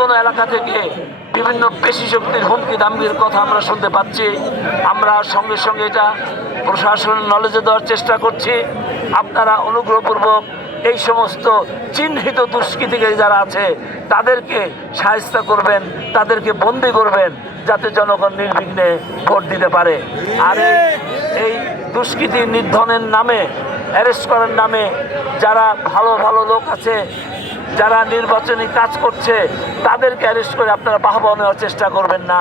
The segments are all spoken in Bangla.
কোনো এলাকা থেকে বিভিন্ন পেশি শক্তির হুমকি দামকির কথা আমরা শুনতে পাচ্ছি। আমরা সঙ্গে সঙ্গে এটা প্রশাসনের নলেজে দেওয়ার চেষ্টা করছি। আপনারা অনুগ্রহপূর্বক এই সমস্ত চিহ্নিত দুষ্কৃতিকারী যারা আছে তাদেরকে শায়েস্তা করবেন, তাদেরকে বন্দী করবেন, যাতে জনগণ নির্বিঘ্নে ভোট দিতে পারে। আর এই দুষ্কৃতি নিধনের নামে, অ্যারেস্ট করার নামে যারা ভালো ভালো লোক আছে, যারা নির্বাচনী কাজ করছে, তাদেরকে অ্যারেস্ট করে আপনারা বাহবা নেওয়ার চেষ্টা করবেন না।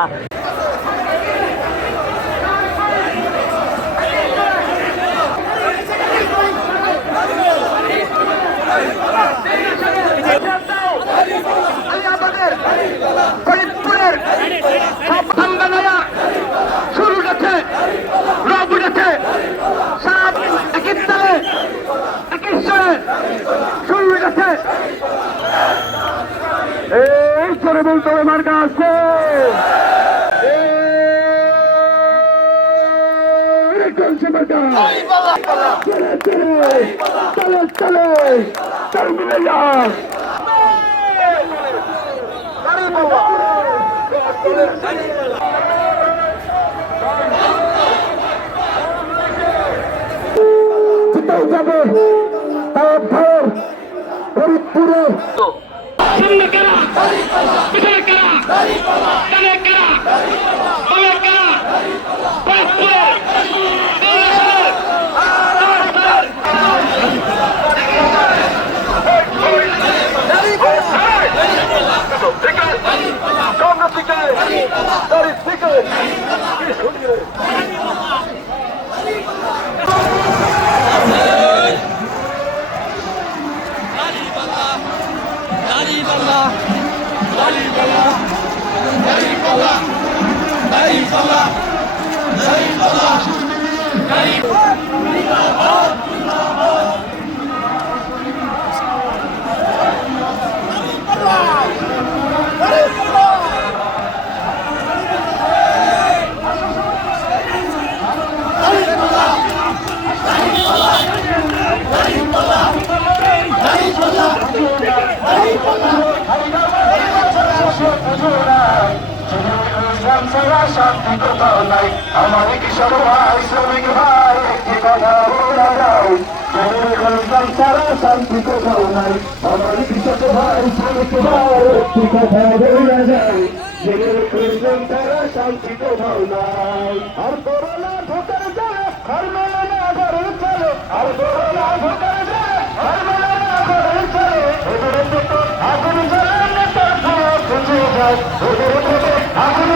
এই করে বলতে আমার কাছে চলে চলে চল মিলে যা যাবে তার ভোর ফরিদপুরে শান্তি কোথাও নাই। আমার কৃষক ভাই, শ্রমিক ভাই, একটি কথা বলা যায়, ছাড়া শান্তি কোথাও নাই। আমার কৃষক ভাই, শ্রমিক ভাই, একটি কথা বলা যায়, ছাড়া শান্তি কোথাও নাই। আর করোনা ভোটার যায়, আর মেলে না ঘরের চলে, আর করোনা ভোটার যায়, আর মেলে না ঘরের চলে, ওদের আগুন জ্বলে নেতা খুঁজে যায়, ওদের আগুন